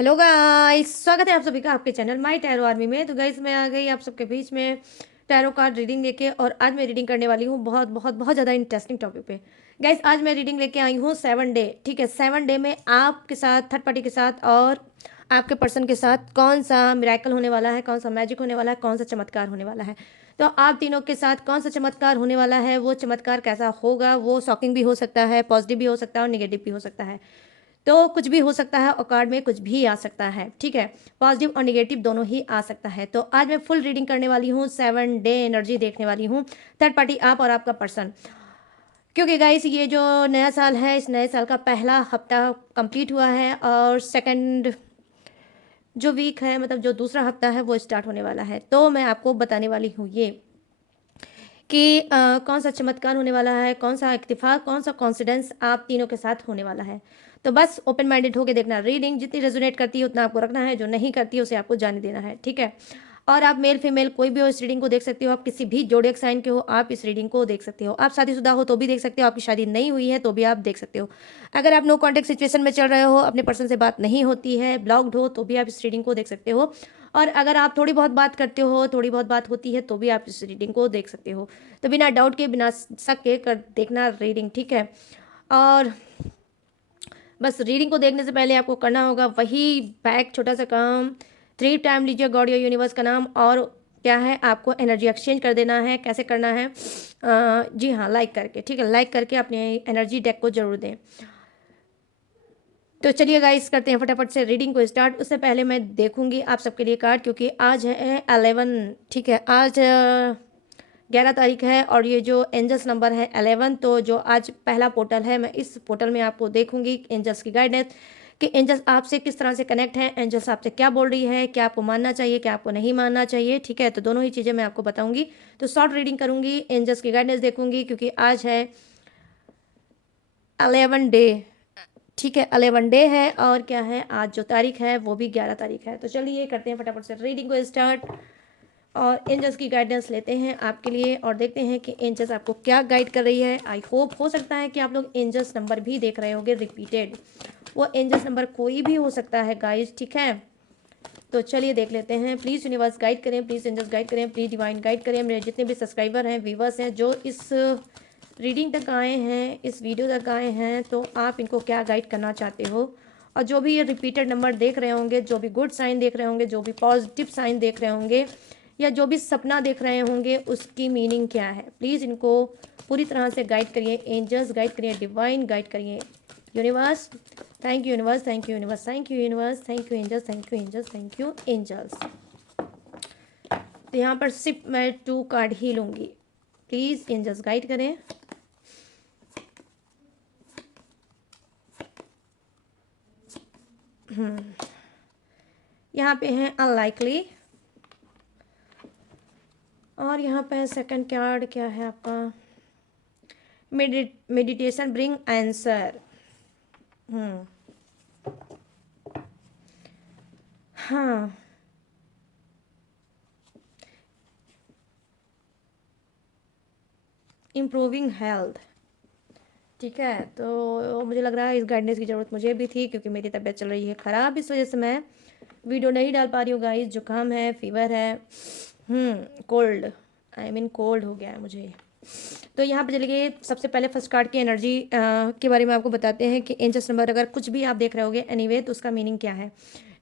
Hello guys, स्वागत है आप सभी का आपके चैनल माय टैरो आर्मी में। तो गाइस मैं आ गई आप सबके बीच में टैरो कार्ड रीडिंग लेके, और आज मैं रीडिंग करने वाली हूँ बहुत बहुत बहुत ज़्यादा इंटरेस्टिंग टॉपिक पे। गाइस आज मैं रीडिंग लेके आई हूँ 7 डे। ठीक है, 7 डे में आपके साथ, थर्ड पार्टी के साथ और आपके पर्सन के साथ कौन सा मिरेकल होने वाला है, कौन सा मैजिक होने वाला है, कौन सा चमत्कार होने वाला है। तो आप तीनों के साथ कौन सा चमत्कार होने वाला है, वो चमत्कार कैसा होगा, वो शॉकिंग भी हो सकता है, पॉजिटिव भी हो सकता है और निगेटिव भी हो सकता है। तो कुछ भी हो सकता है और कार्ड में कुछ भी आ सकता है। ठीक है, पॉजिटिव और निगेटिव दोनों ही आ सकता है। तो आज मैं फुल रीडिंग करने वाली हूँ, 7 डे एनर्जी देखने वाली हूँ, थर्ड पार्टी आप और आपका पर्सन। क्योंकि गाइस ये जो नया साल है, इस नए साल का पहला हफ्ता कंप्लीट हुआ है और सेकंड जो वीक है, मतलब जो दूसरा हफ्ता है, वो स्टार्ट होने वाला है। तो मैं आपको बताने वाली हूँ ये कि कौन सा चमत्कार होने वाला है, कौन सा इत्तेफाक, कौन सा कॉन्फिडेंस आप तीनों के साथ होने वाला है। तो बस ओपन माइंडेड होकर देखना। रीडिंग जितनी रेजोनेट करती है उतना आपको रखना है, जो नहीं करती है उसे आपको जाने देना है। ठीक है, और आप मेल फीमेल कोई भी हो इस रीडिंग को देख सकते हो। आप किसी भी जोडिएक साइन के हो, आप इस रीडिंग को देख सकते हो। आप शादीशुदा हो तो भी देख सकते हो, आपकी शादी नहीं हुई है तो भी आप देख सकते हो। अगर आप नो कॉन्टेक्ट सिचुएशन में चल रहे हो, अपने पर्सन से बात नहीं होती है, ब्लॉक्ड हो, तो भी आप इस रीडिंग को देख सकते हो। और अगर आप थोड़ी बहुत बात करते हो, थोड़ी बहुत बात होती है, तो भी आप इस रीडिंग को देख सकते हो। तो बिना डाउट के, बिना शक के कर देखना रीडिंग। ठीक है, और बस रीडिंग को देखने से पहले आपको करना होगा वही बैक छोटा सा काम। 3 टाइम लीजिए गॉड या यूनिवर्स का नाम, और क्या है, आपको एनर्जी एक्सचेंज कर देना है। कैसे करना है? जी हाँ, लाइक करके। ठीक है, लाइक करके अपने एनर्जी डेक को जरूर दें। तो चलिए गाइस, करते हैं फटाफट से रीडिंग को स्टार्ट। उससे पहले मैं देखूंगी आप सबके लिए कार्ड, क्योंकि आज है 11। ठीक है, आज 11 तारीख है और ये जो एंजल्स नंबर है 11। तो जो आज पहला पोर्टल है, मैं इस पोर्टल में आपको देखूंगी एंजल्स की गाइडेंस, कि एंजल्स आपसे किस तरह से कनेक्ट है, एंजल्स आपसे क्या बोल रही है, क्या आपको मानना चाहिए, क्या आपको नहीं मानना चाहिए। ठीक है, तो दोनों ही चीज़ें मैं आपको बताऊंगी। तो शॉर्ट रीडिंग करूंगी, एंजल्स की गाइडेंस देखूंगी, क्योंकि आज है 11 डे। ठीक है, 11 डे है, और क्या है, आज जो तारीख है वो भी 11 तारीख है। तो चलिए करते हैं फटाफट से रीडिंग को स्टार्ट, और एंजल्स की गाइडेंस लेते हैं आपके लिए और देखते हैं कि एंजल्स आपको क्या गाइड कर रही है। आई होप, हो सकता है कि आप लोग एंजल्स नंबर भी देख रहे होंगे रिपीटेड। वो एंजल्स नंबर कोई भी हो सकता है गाइज। ठीक है, तो चलिए देख लेते हैं। प्लीज़ यूनिवर्स गाइड करें, प्लीज़ एंजल्स गाइड करें, प्लीज़ डिवाइन गाइड करें। मेरे जितने भी सब्सक्राइबर हैं, व्यूवर्स हैं, जो इस रीडिंग तक आए हैं, इस वीडियो तक आए हैं, तो आप इनको क्या गाइड करना चाहते हो। और जो भी ये रिपीटेड नंबर देख रहे होंगे, जो भी गुड साइन देख रहे होंगे, जो भी पॉजिटिव साइन देख रहे होंगे, या जो भी सपना देख रहे होंगे, उसकी मीनिंग क्या है, प्लीज़ इनको पूरी तरह से गाइड करिए। एंजल्स गाइड करिए, डिवाइन गाइड करिए। Universe, thank you universe, thank you universe, thank you universe, thank you angels, thank you angels, thank you angels. तो यहाँ पर सिर्फ मैं 2 कार्ड ही लूँगी। प्लीज़ एंजल्स गाइड करें। यहाँ पे है अनलाइकली, और यहाँ पे सेकंड कार्ड क्या है आपका, मेडिटेशन ब्रिंग आंसर। हाँ, इम्प्रूविंग हेल्थ। ठीक है, तो मुझे लग रहा है इस गाइडेंस की ज़रूरत मुझे भी थी, क्योंकि मेरी तबीयत चल रही है ख़राब, इस वजह से मैं वीडियो नहीं डाल पा रही हूँ गाइस। जुकाम है, फीवर है, कोल्ड, आई मीन कोल्ड हो गया है मुझे। तो यहाँ पे चलिए सबसे पहले फर्स्ट कार्ड की एनर्जी के बारे में आपको बताते हैं कि एंजल्स नंबर अगर कुछ भी आप देख रहे होगे एनीवे, तो उसका मीनिंग क्या है।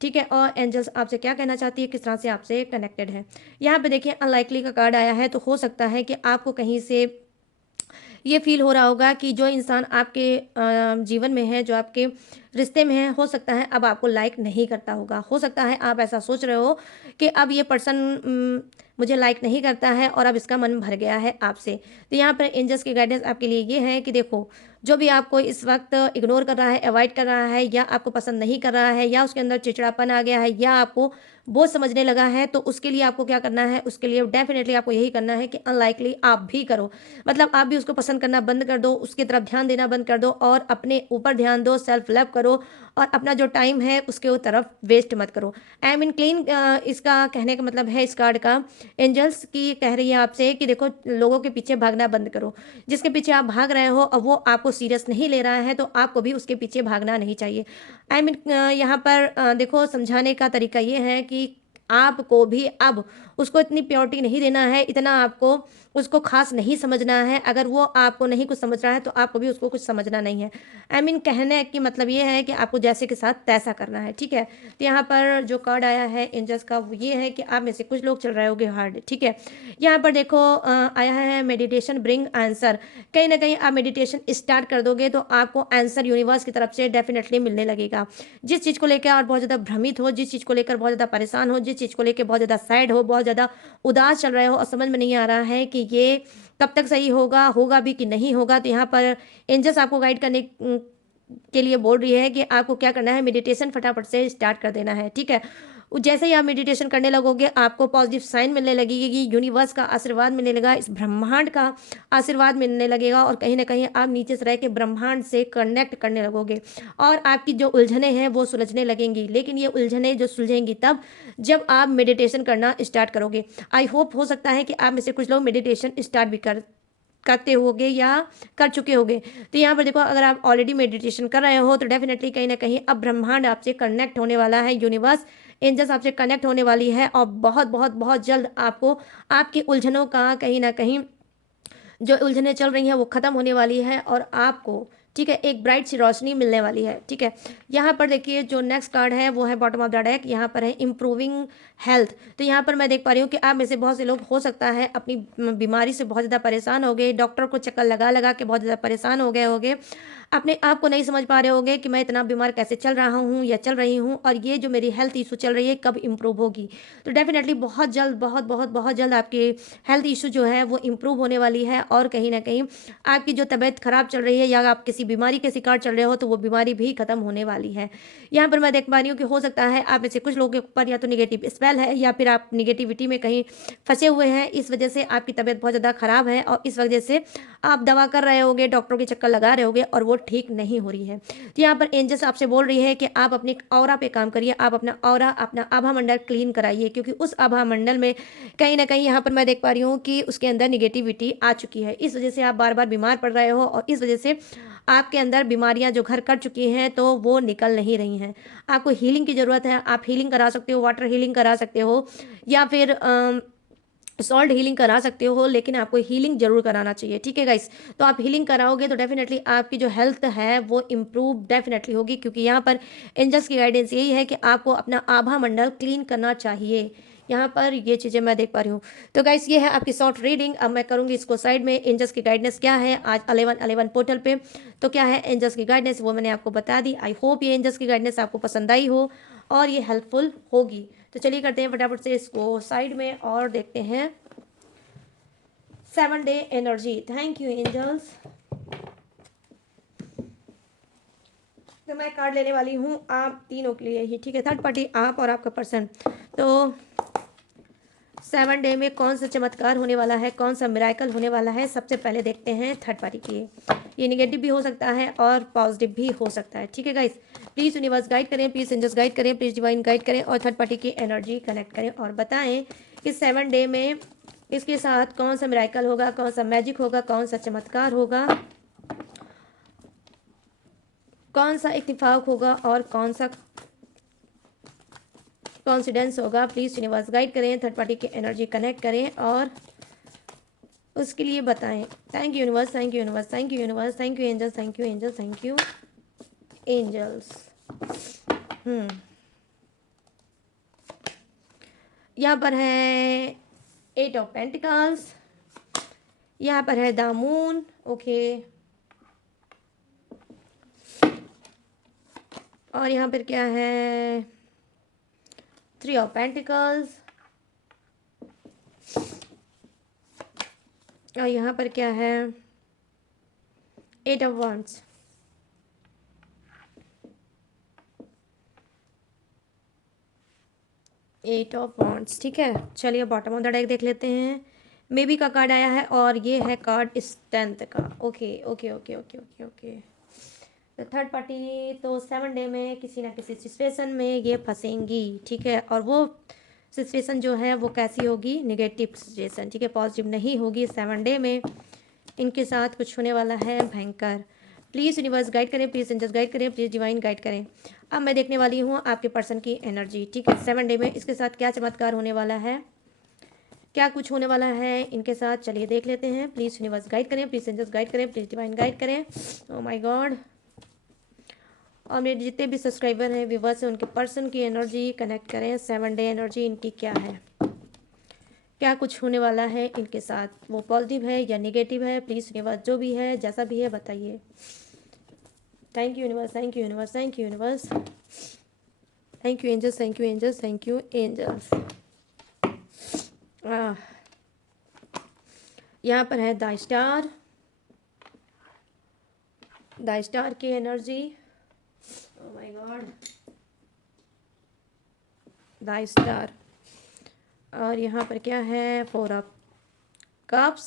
ठीक है, और एंजल्स आपसे क्या कहना चाहती है, किस तरह से आपसे कनेक्टेड है। यहाँ पे देखिए अनलाइकली का कार्ड आया है, तो हो सकता है कि आपको कहीं से ये फील हो रहा होगा कि जो इंसान आपके जीवन में है, जो आपके रिश्ते में है, हो सकता है अब आपको लाइक नहीं करता होगा। हो सकता है आप ऐसा सोच रहे हो कि अब ये पर्सन मुझे लाइक नहीं करता है और अब इसका मन भर गया है आपसे। तो यहाँ पर एंजल्स की गाइडेंस आपके लिए ये है कि देखो, जो भी आपको इस वक्त इग्नोर कर रहा है, अवॉइड कर रहा है, या आपको पसंद नहीं कर रहा है, या उसके अंदर चिड़चिड़ापन आ गया है, या आपको बोझ समझने लगा है, तो उसके लिए आपको क्या करना है, उसके लिए डेफिनेटली आपको यही करना है कि अनलाइकली आप भी करो। मतलब आप भी उसको पसंद करना बंद कर दो, उसकी तरफ ध्यान देना बंद कर दो, और अपने ऊपर ध्यान दो, सेल्फ लव करो और अपना जो टाइम है उसके तरफ वेस्ट मत करो। आई मीन क्लीन, इसका कहने का मतलब है इस कार्ड का, एंजल्स की कह रही है आपसे कि देखो लोगों के पीछे भागना बंद करो। जिसके पीछे आप भाग रहे हो और वो आपको सीरियस नहीं ले रहा है तो आपको भी उसके पीछे भागना नहीं चाहिए। आई मीन यहाँ पर देखो समझाने का तरीका ये है कि आपको भी अब उसको इतनी प्योरिटी नहीं देना है, इतना आपको उसको खास नहीं समझना है। अगर वो आपको नहीं कुछ समझ रहा है तो आपको भी उसको कुछ समझना नहीं है। आई मीन कहने की मतलब ये है कि आपको जैसे के साथ तैसा करना है, ठीक है। तो यहाँ पर जो कार्ड आया है एंजल्स का वो ये है कि आप में से कुछ लोग चल रहे होंगे हार्ड, ठीक है। यहाँ पर देखो आया है मेडिटेशन ब्रिंग आंसर। कहीं ना कहीं आप मेडिटेशन स्टार्ट कर दोगे तो आपको आंसर यूनिवर्स की तरफ से डेफिनेटली मिलने लगेगा। जिस चीज़ को लेकर आप बहुत ज़्यादा भ्रमित हो, जिस चीज़ को लेकर बहुत ज़्यादा परेशान हो, जिस चीज़ को लेकर बहुत ज़्यादा सैड हो, बहुत ज़्यादा उदास चल रहे हो और समझ में नहीं आ रहा है कि ये कब तक सही होगा, होगा भी कि नहीं होगा, तो यहाँ पर एंजल्स आपको गाइड करने के लिए बोल रही है कि आपको क्या करना है, मेडिटेशन फटाफट से स्टार्ट कर देना है, ठीक है। जैसे ही आप मेडिटेशन करने लगोगे आपको पॉजिटिव साइन मिलने लगेगी, यूनिवर्स का आशीर्वाद मिलने लगा, इस ब्रह्मांड का आशीर्वाद मिलने लगेगा और कहीं ना कहीं आप नीचे से रह के ब्रह्मांड से कनेक्ट करने लगोगे और आपकी जो उलझने हैं वो सुलझने लगेंगी। लेकिन ये उलझने जो सुलझेंगी तब जब आप मेडिटेशन करना स्टार्ट करोगे। आई होप हो सकता है कि आप में से कुछ लोग मेडिटेशन स्टार्ट भी करते होगे या कर चुके होगे। तो यहाँ पर देखो अगर आप ऑलरेडी मेडिटेशन कर रहे हो तो डेफिनेटली कहीं ना कहीं अब ब्रह्मांड आपसे कनेक्ट होने वाला है, यूनिवर्स एंजल्स आपसे कनेक्ट होने वाली है और बहुत बहुत बहुत जल्द आपको आपकी उलझनों का कहीं ना कहीं जो उलझनें चल रही हैं वो ख़त्म होने वाली है और आपको, ठीक है, एक ब्राइट सी रोशनी मिलने वाली है, ठीक है। यहाँ पर देखिए जो नेक्स्ट कार्ड है वो है बॉटम ऑफ द डेक, यहाँ पर है इम्प्रूविंग हेल्थ। तो यहाँ पर मैं देख पा रही हूँ कि आप में से बहुत से लोग हो सकता है अपनी बीमारी से बहुत ज़्यादा परेशान हो गए, डॉक्टर को चक्कर लगा लगा के बहुत ज़्यादा परेशान हो गए होंगे, अपने आप को नहीं समझ पा रहे होंगे कि मैं इतना बीमार कैसे चल रहा हूँ या चल रही हूँ और ये जो मेरी हेल्थ इशू चल रही है कब इम्प्रूव होगी। तो डेफिनेटली बहुत जल्द, बहुत बहुत बहुत जल्द आपकी हेल्थ इशू जो है वो इम्प्रूव होने वाली है और कहीं ना कहीं आपकी जो तबीयत खराब चल रही है या आप किसी बीमारी के शिकार चल रहे हो तो वो बीमारी भी खत्म होने वाली है। यहाँ पर मैं देख पा रही हूँ कि हो सकता है आप में से कुछ लोगों के ऊपर या तो निगेटिव स्पेल है या फिर आप निगेटिविटी में कहीं फंसे हुए हैं, इस वजह से आपकी तबीयत बहुत ज़्यादा खराब है और इस वजह से आप दवा कर रहे होगे, डॉक्टरों के चक्कर लगा रहे होगे और वो ठीक नहीं हो रही है। तो यहाँ पर एंजल्स आपसे बोल रही है कि आप अपने ऑरा पे काम करिए, आप अपना ऑरा, अपना आभा मंडल क्लीन कराइए क्योंकि उस आभा मंडल में कहीं ना कहीं यहाँ पर मैं देख पा रही हूँ कि उसके अंदर निगेटिविटी आ चुकी है। इस वजह से आप बार बार बीमार पड़ रहे हो और इस वजह से आपके अंदर बीमारियां जो घर कर चुकी हैं तो वो निकल नहीं रही हैं। आपको हीलिंग की ज़रूरत है, आप हीलिंग करा सकते हो, वाटर हीलिंग करा सकते हो या फिर सॉल्ट हीलिंग करा सकते हो, लेकिन आपको हीलिंग जरूर कराना चाहिए, ठीक है गाइस। तो आप हीलिंग कराओगे तो डेफिनेटली आपकी जो हेल्थ है वो इम्प्रूव डेफिनेटली होगी क्योंकि यहाँ पर एंजल्स की गाइडेंस यही है कि आपको अपना आभा मंडल क्लीन करना चाहिए। यहाँ पर ये चीज़ें मैं देख पा रही हूँ। तो गाइस ये है आपकी शॉर्ट रीडिंग। अब मैं करूँगी इसको साइड में, एंजल्स की गाइडेंस क्या है आज 11/11 पोर्टल पे। तो क्या है एंजल्स की गाइडेंस वो मैंने आपको बता दी। आई होप ये एंजल्स की गाइडेंस आपको पसंद आई हो और ये हेल्पफुल होगी। तो चलिए करते हैं फटाफट से इसको साइड में और देखते हैं 7 day energy. Thank you angels. तो मैं कार्ड लेने वाली हूँ आप तीनों के लिए ही, ठीक है, थर्ड पार्टी आप और आपका पर्सन। तो 7 डे में कौन सा चमत्कार होने वाला है, कौन सा मिराकल होने वाला है, सबसे पहले देखते हैं थर्ड पार्टी की। ये निगेटिव भी हो सकता है और पॉजिटिव भी हो सकता है, ठीक है गाइस। प्लीज़ यूनिवर्स गाइड करें, प्लीज़ एंजल्स गाइड करें, प्लीज़ डिवाइन गाइड करें और थर्ड पार्टी की एनर्जी कनेक्ट करें और बताएं कि 7 डे में इसके साथ कौन सा मिराकल होगा, कौन सा मैजिक होगा, कौन सा चमत्कार होगा, कौन सा इत्तेफाक होगा और कौन सा कॉन्सिडेंस होगा। प्लीज़ यूनिवर्स गाइड करें, थर्ड पार्टी की एनर्जी कनेक्ट करें और उसके लिए बताएं। Thank you universe, thank you universe, thank you universe, thank you angels, thank you angels, thank you angels. यहाँ पर है 8 ऑफ पेंटिकल्स, यहाँ पर है द मून, ओके, और यहाँ पर क्या है 3 ऑफ पेंटिकल्स, और यहाँ पर क्या है 8 of wands. Eight of wands, ठीक है। चलिए बॉटम ऑफ द डेक देख लेते हैं। मे बी का कार्ड आया है और ये है कार्ड स्ट्रेंथ का। Okay okay okay okay okay okay तो थर्ड पार्टी तो 7 डे में किसी ना किसी सिचुएशन में ये फंसेंगी, ठीक है। और वो सिचुएशन जो है वो कैसी होगी, नेगेटिव सिचुएशन, ठीक है, पॉजिटिव नहीं होगी। 7 डे में इनके साथ कुछ होने वाला है भयंकर। प्लीज़ यूनिवर्स गाइड करें, प्लीज़ एंजल्स गाइड करें, प्लीज़ डिवाइन गाइड करें। अब मैं देखने वाली हूँ आपके पर्सन की एनर्जी, ठीक है। 7 डे में इसके साथ क्या चमत्कार होने वाला है, क्या कुछ होने वाला है इनके साथ, चलिए देख लेते हैं। प्लीज़ यूनिवर्स गाइड करें, प्लीज़ एंजल्स गाइड करें, प्लीज़ डिवाइन गाइड करें। ओह माय गॉड। और मेरे जितने भी सब्सक्राइबर हैं, व्यूवर्स हैं, उनके पर्सन की एनर्जी कनेक्ट करें। 7 डे एनर्जी इनकी क्या है, क्या कुछ होने वाला है इनके साथ, वो पॉजिटिव है या नेगेटिव है। प्लीज़ यूनिवर्स जो भी है जैसा भी है बताइए। Thank you universe, thank you universe, thank you universe, thank you angels, thank you angels, thank you angels. यहाँ पर है द स्टार, द स्टार की energy. Oh my god, the star. और यहाँ पर क्या है, 4 ऑफ कप्स,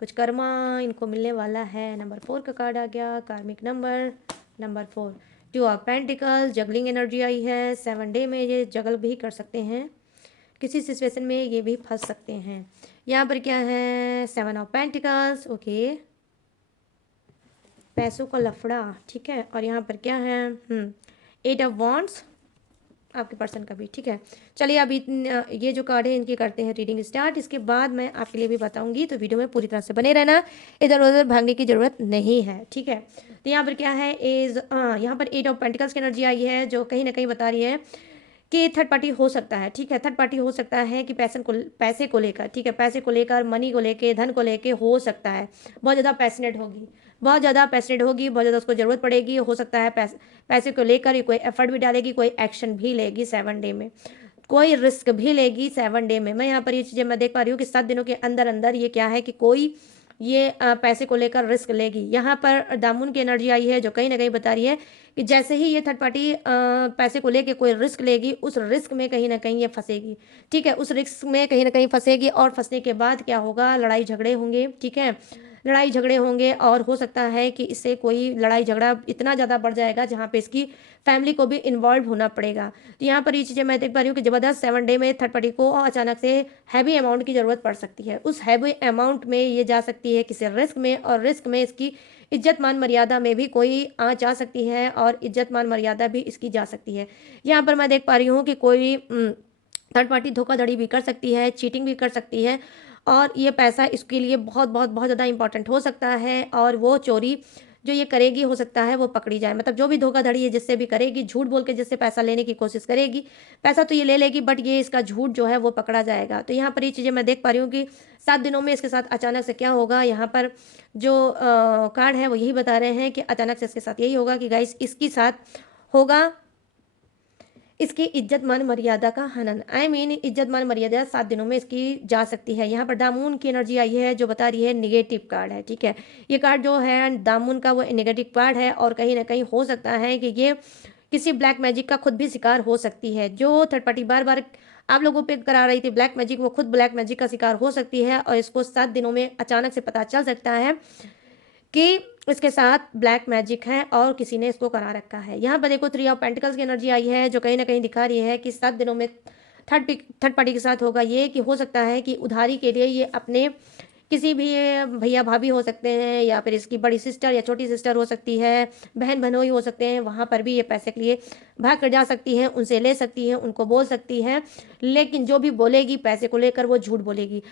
कुछ कर्मा इनको मिलने वाला है। नंबर 4 का कार्ड आ गया, karmic number 4। 2 of pentacles, juggling energy आई है। 7 डे में ये जगल भी कर सकते हैं, किसी सिचुएशन में ये भी फंस सकते हैं। यहाँ पर क्या है, 7 ऑफ पेंटिकल्स, ओके, पैसों का लफड़ा, ठीक है। और यहाँ पर क्या है, 8 ऑफ वॉन्ड्स, आपके पर्सन का भी, ठीक है। चलिए अभी ये जो कार्ड है इनकी करते हैं रीडिंग स्टार्ट। इसके बाद मैं आपके लिए भी बताऊंगी, तो वीडियो में पूरी तरह से बने रहना, इधर उधर भागने की ज़रूरत नहीं है, ठीक है। तो यहाँ पर क्या है, यहाँ पर 8 ऑफ पेंटिकल्स की एनर्जी आई है, जो कहीं ना कहीं बता रही है कि थर्ड पार्टी हो सकता है, ठीक है। थर्ड पार्टी हो सकता है कि पैसे को लेकर, ठीक है, पैसे को लेकर, मनी को लेकर, धन को लेकर हो सकता है बहुत ज़्यादा पैशनेट होगी, बहुत ज़्यादा पैशनेट होगी, बहुत ज़्यादा उसको ज़रूरत पड़ेगी। हो सकता है पैसे को लेकर कोई एफर्ट भी डालेगी, कोई एक्शन भी लेगी 7 डे में, कोई रिस्क भी लेगी 7 डे में। मैं यहाँ पर ये चीज़ें मैं देख पा रही हूँ कि 7 दिनों के अंदर अंदर ये क्या है कि कोई ये पैसे को लेकर रिस्क लेगी। यहाँ पर दामुन की एनर्जी आई है, जो कहीं ना कहीं बता रही है कि जैसे ही ये थर्ड पार्टी पैसे को लेकर कोई रिस्क लेगी, उस रिस्क में कहीं ना कहीं ये फंसेगी, ठीक है। उस रिस्क में कहीं ना कहीं फंसेगी, और फंसने के बाद क्या होगा, लड़ाई झगड़े होंगे, ठीक है, लड़ाई झगड़े होंगे। और हो सकता है कि इससे कोई लड़ाई झगड़ा इतना ज़्यादा बढ़ जाएगा जहाँ पे इसकी फैमिली को भी इन्वॉल्व होना पड़ेगा। तो यहाँ पर ये चीज़ें मैं देख पा रही हूँ कि ज़बरदस्त 7 डे में थर्ड पार्टी को अचानक से हैवी अमाउंट की ज़रूरत पड़ सकती है। उस हैवी अमाउंट में ये जा सकती है किसी रिस्क में, और रिस्क में इसकी इज्जत मान मर्यादा में भी कोई आ जा सकती है, और इज्जत मान मर्यादा भी इसकी जा सकती है। यहाँ पर मैं देख पा रही हूँ कि कोई थर्ड पार्टी धोखाधड़ी भी कर सकती है, चीटिंग भी कर सकती है, और ये पैसा इसके लिए बहुत बहुत बहुत ज़्यादा इंपॉर्टेंट हो सकता है। और वो चोरी जो ये करेगी, हो सकता है वो पकड़ी जाए। मतलब जो भी धोखाधड़ी है जिससे भी करेगी, झूठ बोल के जिससे पैसा लेने की कोशिश करेगी, पैसा तो ये ले लेगी, बट ये इसका झूठ जो है वो पकड़ा जाएगा। तो यहाँ पर ये चीज़ें मैं देख पा रही हूँ कि 7 दिनों में इसके साथ अचानक से क्या होगा। यहाँ पर जो कार्ड है वो यही बता रहे हैं कि अचानक से इसके साथ यही होगा कि गाइस इसके साथ होगा इसकी इज्जत मान मर्यादा का हनन। इज्जत मान मर्यादा 7 दिनों में इसकी जा सकती है। यहाँ पर दामून की एनर्जी आई है, जो बता रही है निगेटिव कार्ड है, ठीक है। ये कार्ड जो है दामून का वो नेगेटिव कार्ड है, और कहीं ना कहीं हो सकता है कि ये किसी ब्लैक मैजिक का खुद भी शिकार हो सकती है। जो थर्ड पार्टी बार बार आप लोगों पे करा रही थी ब्लैक मैजिक, वो खुद ब्लैक मैजिक का शिकार हो सकती है, और इसको 7 दिनों में अचानक से पता चल सकता है कि इसके साथ ब्लैक मैजिक है और किसी ने इसको करा रखा है। यहाँ पर देखो 3 ऑफ पेंटिकल्स की एनर्जी आई है, जो कहीं ना कहीं दिखा रही है कि 7 दिनों में थर्ड पार्टी के साथ होगा ये कि हो सकता है कि उधारी के लिए ये अपने किसी भी भैया भाभी हो सकते हैं, या फिर इसकी बड़ी सिस्टर या छोटी सिस्टर हो सकती है, बहन भनोई हो सकते हैं, वहाँ पर भी ये पैसे के लिए भाग कर जा सकती हैं, उनसे ले सकती हैं, उनको बोल सकती हैं। लेकिन जो भी बोलेगी पैसे को लेकर वो झूठ बोलेगी।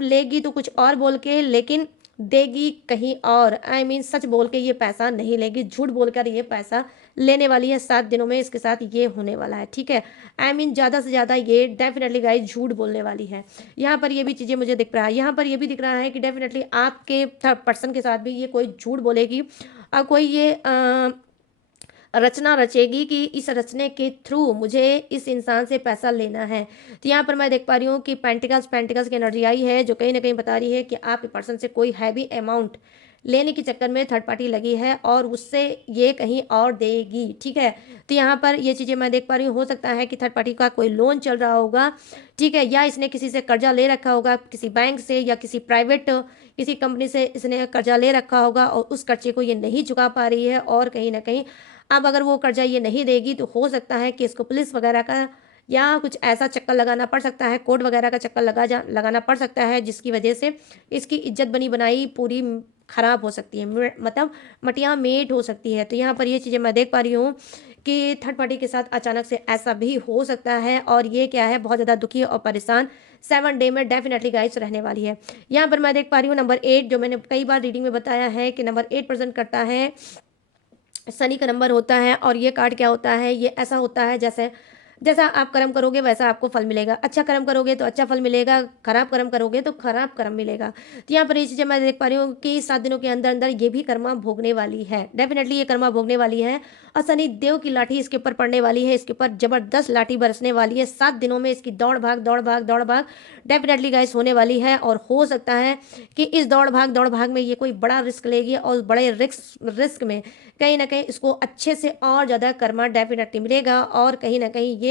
लेगी तो कुछ और बोल के, लेकिन देगी कहीं और। सच बोल के ये पैसा नहीं लेगी, झूठ बोलकर ये पैसा लेने वाली है। 7 दिनों में इसके साथ ये होने वाला है, ठीक है। ज़्यादा से ज़्यादा ये डेफिनेटली गाइस झूठ बोलने वाली है। यहाँ पर ये भी चीज़ें मुझे दिख रहा है। यहाँ पर ये भी दिख रहा है कि डेफिनेटली आपके थर्ड पर्सन के साथ भी ये कोई झूठ बोलेगी, और कोई ये रचना रचेगी कि इस रचने के थ्रू मुझे इस इंसान से पैसा लेना है। तो यहाँ पर मैं देख पा रही हूँ कि पेंटिकल्स की एनर्जी आई है, जो कहीं ना कहीं बता रही है कि आपके पर्सन से कोई हैवी अमाउंट लेने के चक्कर में थर्ड पार्टी लगी है और उससे ये कहीं और देगी, ठीक है। तो यहाँ पर ये चीज़ें मैं देख पा रही हूँ, हो सकता है कि थर्ड पार्टी का कोई लोन चल रहा होगा, ठीक है, या इसने किसी से कर्जा ले रखा होगा, किसी बैंक से या किसी प्राइवेट किसी कंपनी से इसने कर्जा ले रखा होगा और उस कर्जे को ये नहीं चुका पा रही है। और कहीं ना कहीं अब अगर वो कर्जा ये नहीं देगी तो हो सकता है कि इसको पुलिस वगैरह का या कुछ ऐसा चक्कर लगाना पड़ सकता है, कोर्ट वगैरह का चक्कर लगाना पड़ सकता है, जिसकी वजह से इसकी इज्जत बनी बनाई पूरी खराब हो सकती है, मतलब मटिया मेट हो सकती है। तो यहाँ पर ये चीज़ें मैं देख पा रही हूँ कि थर्ड पार्टी के साथ अचानक से ऐसा भी हो सकता है और ये क्या है, बहुत ज़्यादा दुखी और परेशान 7 डे में डेफिनेटली गाइस रहने वाली है। यहाँ पर मैं देख पा रही हूँ नंबर 8, जो मैंने कई बार रीडिंग में बताया है कि नंबर 8 प्रेजेंट करता है, शनि का नंबर होता है। और ये कार्ड क्या होता है, ये ऐसा होता है जैसे जैसा आप कर्म करोगे वैसा आपको फल मिलेगा। अच्छा कर्म करोगे तो अच्छा फल मिलेगा, खराब कर्म करोगे तो खराब कर्म मिलेगा। तो यहाँ पर ये चीज़ें मैं देख पा रही हूँ कि 7 दिनों के अंदर अंदर ये भी कर्मा भोगने वाली है, डेफिनेटली ये कर्मा भोगने वाली है। और शनि देव की लाठी इसके ऊपर पड़ने वाली है, इसके ऊपर जबरदस्त लाठी बरसने वाली है। 7 दिनों में इसकी दौड़ भाग दौड़ भाग दौड़ भाग डेफिनेटली गाइस होने वाली है। और हो सकता है कि इस दौड़ भाग में ये कोई बड़ा रिस्क लेगी और बड़े रिस्क में कहीं ना कहीं इसको अच्छे से और ज़्यादा कर्मा डेफिनेटली मिलेगा। और कहीं ना कहीं ये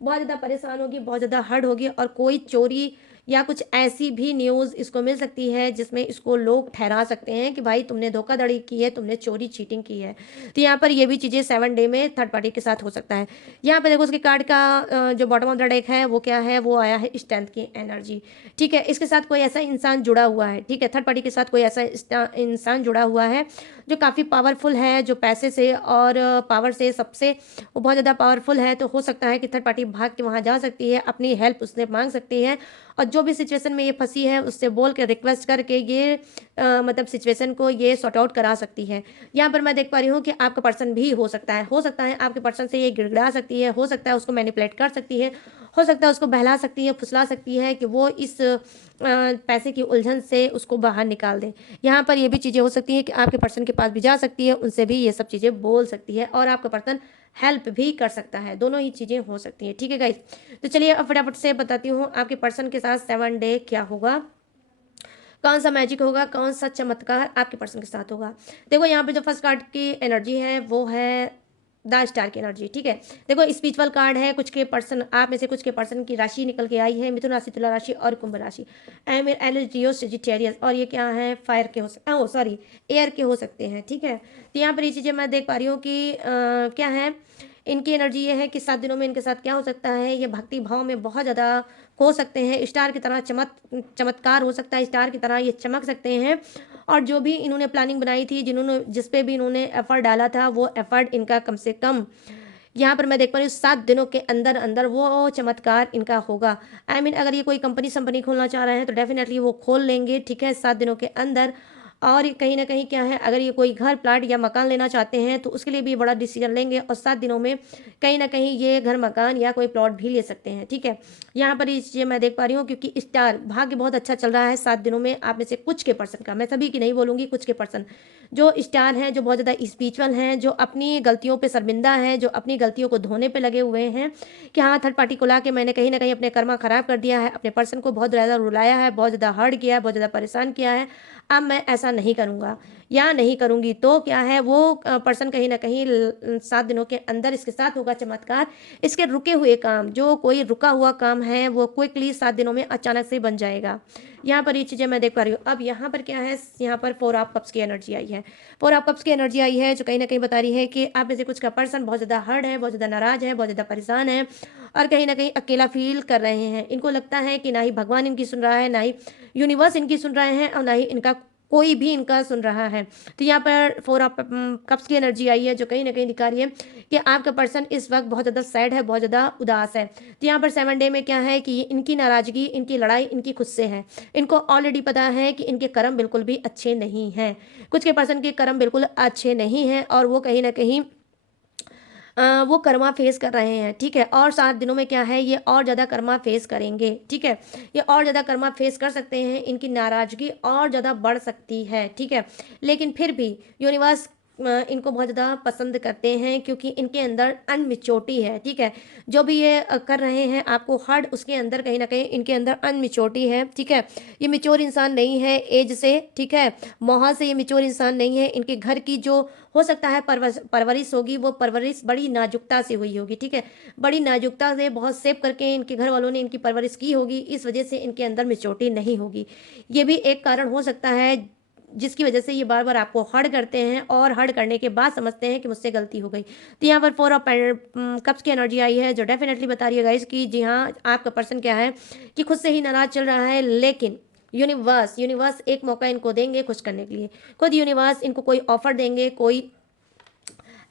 बहुत ज़्यादा परेशान होगी, बहुत ज़्यादा हर्ट होगी और कोई चोरी या कुछ ऐसी भी न्यूज़ इसको मिल सकती है जिसमें इसको लोग ठहरा सकते हैं कि भाई तुमने धोखाधड़ी की है, तुमने चोरी चीटिंग की है। तो यहाँ पर ये भी चीज़ें 7 डे में थर्ड पार्टी के साथ हो सकता है। यहाँ पर देखो उसके कार्ड का जो बॉटम ऑफ द डेक है वो क्या है, वो आया है स्ट्रेंथ की एनर्जी, ठीक है। इसके साथ कोई ऐसा इंसान जुड़ा हुआ है, ठीक है, थर्ड पार्टी के साथ कोई ऐसा इंसान जुड़ा हुआ है जो काफ़ी पावरफुल है, जो पैसे से और पावर से सबसे वो बहुत ज़्यादा पावरफुल है। तो हो सकता है कि थर्ड पार्टी भाग के वहाँ जा सकती है, अपनी हेल्प उससे मांग सकती है और जो भी सिचुएशन में ये फंसी है उससे बोल के रिक्वेस्ट करके ये मतलब सिचुएशन को ये सॉर्ट आउट करा सकती है। यहाँ पर मैं देख पा रही हूँ कि आपका पर्सन भी हो सकता है आपके पर्सन से ये गिड़गिड़ा सकती है, हो सकता है उसको मैनिपुलेट कर सकती है, हो सकता है उसको बहला सकती है, फुसला सकती है कि वो इस पैसे की उलझन से उसको बाहर निकाल दें। यहाँ पर ये भी चीज़ें हो सकती हैं कि आपके पर्सन के पास भी जा सकती है, उनसे भी ये सब चीज़ें बोल सकती है और आपका पर्सन हेल्प भी कर सकता है, दोनों ही चीज़ें हो सकती हैं, ठीक है गाइस। तो चलिए अब फटाफट से बताती हूँ आपके पर्सन के साथ 7 डे क्या होगा, कौन सा मैजिक होगा, कौन सा चमत्कार आपके पर्सन के साथ होगा। देखो यहाँ पे जो फर्स्ट कार्ड की एनर्जी है वो है द स्टार की एनर्जी, ठीक है। देखो स्पिरिचुअल कार्ड है, कुछ के पर्सन आप में से कुछ के पर्सन की राशि निकल के आई है, मिथुन राशि, तुला राशि और कुंभ राशि, एलियो सेजिटेरियस। और ये क्या है, फायर के हो सॉरी एयर के हो सकते हैं, ठीक है। तो यहाँ पर ये चीज़ें मैं देख पा रही हूँ कि क्या है, इनकी एनर्जी ये है कि 7 दिनों में इनके साथ क्या हो सकता है, ये भक्ति भाव में बहुत ज़्यादा हो सकते हैं, स्टार की तरह चमत्कार हो सकता है, स्टार की तरह ये चमक सकते हैं। और जो भी इन्होंने प्लानिंग बनाई थी, जिस पे भी इन्होंने एफर्ट डाला था, वो एफर्ट इनका कम से कम यहाँ पर मैं देख पा रही हूँ 7 दिनों के अंदर अंदर वो चमत्कार इनका होगा। अगर ये कोई कंपनी खोलना चाह रहे हैं तो डेफिनेटली वो खोल लेंगे, ठीक है, 7 दिनों के अंदर। और कहीं ना कहीं क्या है, अगर ये कोई घर प्लाट या मकान लेना चाहते हैं तो उसके लिए भी बड़ा डिसीजन लेंगे और 7 दिनों में कहीं ना कहीं ये घर मकान या कोई प्लॉट भी ले सकते हैं, ठीक है। यहाँ पर ये चीज़ें मैं देख पा रही हूँ क्योंकि स्टार भाग्य बहुत अच्छा चल रहा है 7 दिनों में आप में से कुछ के पर्सन का, मैं सभी की नहीं बोलूँगी, कुछ के पर्सन जो स्टार हैं, जो बहुत ज़्यादा स्पिरिचुअल हैं, जो अपनी गलतियों पे शर्मिंदा हैं, जो अपनी गलतियों को धोने पे लगे हुए हैं कि हाँ थर्ड पार्टी को ला के मैंने कहीं ना कहीं अपने कर्मा खराब कर दिया है, अपने पर्सन को बहुत ज़्यादा रुलाया है, बहुत ज़्यादा हर्ट किया है, बहुत ज़्यादा परेशान किया है। अब मैं ऐसा नहीं करूँगा या नहीं करूँगी। तो क्या है, वो पर्सन कहीं ना कहीं 7 दिनों के अंदर इसके साथ होगा चमत्कार। इसके रुके हुए काम, जो कोई रुका हुआ काम है, वो क्विकली 7 दिनों में अचानक से बन जाएगा। यहाँ पर ये चीज़ें मैं देख पा रही हूँ। अब यहाँ पर क्या है, यहाँ पर 4 ऑफ कप्स की एनर्जी आई है, 4 ऑफ कप्स की एनर्जी आई है जो कहीं ना कहीं बता रही है कि आप में से कुछ का पर्सन बहुत ज़्यादा हर्ट है, बहुत ज़्यादा नाराज है, बहुत ज़्यादा परेशान है और कहीं ना कहीं अकेला फील कर रहे हैं। इनको लगता है कि ना ही भगवान इनकी सुन रहा है, ना ही यूनिवर्स इनकी सुन रहे हैं और ना ही इनका कोई भी इनका सुन रहा है। तो यहाँ पर 4 ऑफ कप्स की एनर्जी आई है जो कहीं ना कहीं दिखा रही है कि आपका पर्सन इस वक्त बहुत ज़्यादा सैड है, बहुत ज़्यादा उदास है। तो यहाँ पर 7 डे में क्या है कि इनकी नाराज़गी, इनकी लड़ाई इनकी खुद से है। इनको ऑलरेडी पता है कि इनके कर्म बिल्कुल भी अच्छे नहीं हैं, कुछ के पर्सन के कर्म बिल्कुल अच्छे नहीं हैं और वो कहीं ना कहीं वो कर्मा फेस कर रहे हैं, ठीक है। और 7 दिनों में क्या है, ये और ज़्यादा कर्मा फेस करेंगे, ठीक है। ये और ज़्यादा कर्मा फेस कर सकते हैं, इनकी नाराज़गी और ज़्यादा बढ़ सकती है, ठीक है। लेकिन फिर भी यूनिवर्स इनको बहुत ज़्यादा पसंद करते हैं, क्योंकि इनके अंदर अनमिच्योरिटी है, ठीक है। जो भी ये कर रहे हैं आपको हर्ट, उसके अंदर कहीं ना कहीं इनके अंदर अनमिच्योरिटी है, ठीक है। ये मिच्योर इंसान नहीं है एज से, ठीक है, माहौल से ये मिच्योर इंसान नहीं है। इनके घर की जो हो सकता है परवरिश होगी, वो परवरिश बड़ी नाजुकता से हुई होगी, ठीक है। बड़ी नाजुकता से बहुत सेव करके इनके घर वालों ने इनकी परवरिश की होगी, इस वजह से इनके अंदर मिच्योरिटी नहीं होगी। ये भी एक कारण हो सकता है जिसकी वजह से ये बार बार आपको हर्ट करते हैं, और हर्ट करने के बाद समझते हैं कि मुझसे गलती हो गई। तो यहाँ पर 4 ऑफ कप्स की एनर्जी आई है, जो डेफिनेटली बता रही है गाइस कि जी हाँ, आपका पर्सन क्या है कि खुद से ही नाराज चल रहा है, लेकिन यूनिवर्स एक मौका इनको देंगे खुश करने के लिए। खुद यूनिवर्स इनको कोई ऑफर देंगे, कोई